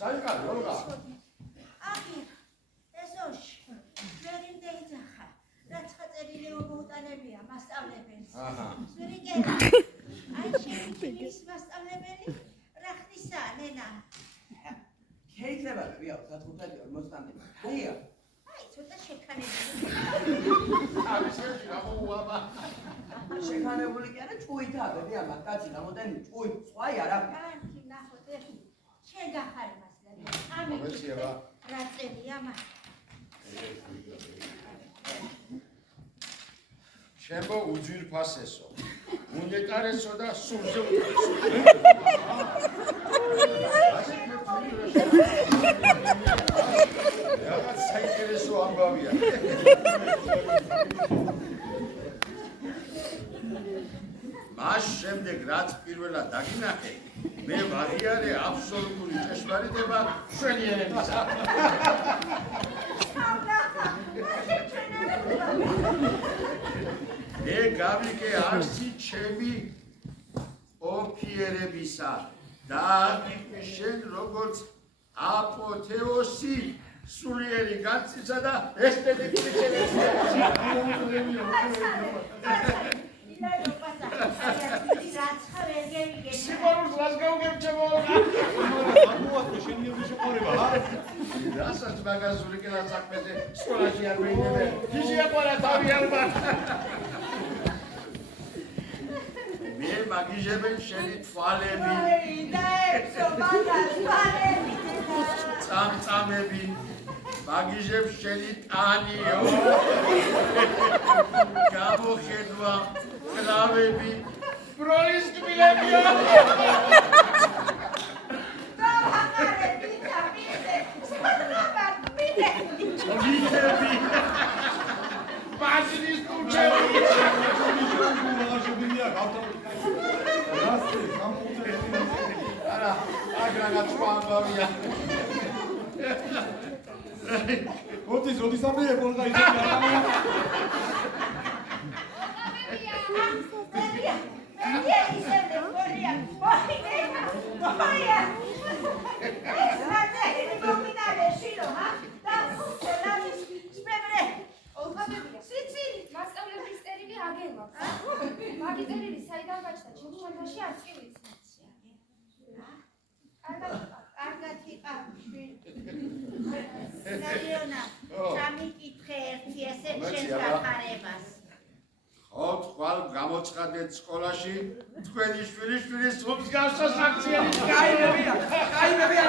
საჭარი როლა აკი ესოში ვერი დეიძახა რაც ხაწერილი მოუტანებია მასწავლებელს სვირიკერა აი შენი ის მასწავლებელი რა ხნისა ნენა შეიძლება ვია 45-40 აია აი ცოტა შეკანებული ამისერში გამოუაბა შეკანებული კი არა ჭუითა ბებია მაგაცი გამოდენი ჭუი სხვაი არა ანთი ნახოთ შენ გახარ მასლა ამი რა წერია მაგ შემო უძვირფასესო უნეტარესო და სულზე რაღაც საინტერესო ამბავია მას შემდეგ რაც პირველად დაგინახე მე ვაღიარე აბსოლუტური ჭეშმარიტება ჩვენი ენებისა მე გავიგე არსი ჩემი ოფიერებისა და შენ როგორც აპოთეოსი სულიერი განცისა და ესთეტიკური სიყვარულს რას გავუგებჩებო? რასაც მაგაზური კელა საქმეზე სკოლაში არ მეინებენ ისია ყარა თავი ალბათ მე მაგიჟებენ შენი თვალები წამწამები მაგიჟებს შენი ტანიო გამოხედვა კრავები ბროლის კბილებიო ვიტები ბაზილის კუჩები არა აგრაგა ჩვამბავია ოთის ოდისამე ეპოლგა ისეთი მაგიწერილი საიდან გაჩნდა ჩემს ჩანთაში არც კი ვიცი. კარგად იყავში. ნალიონა, სამიკითხე ერთი ესე შენს გახარებას. ხო, თვალ გამოცხადეთ სკოლაში თქვენი შვილიშვილის სულს გასვას აქციაში. კაიმებია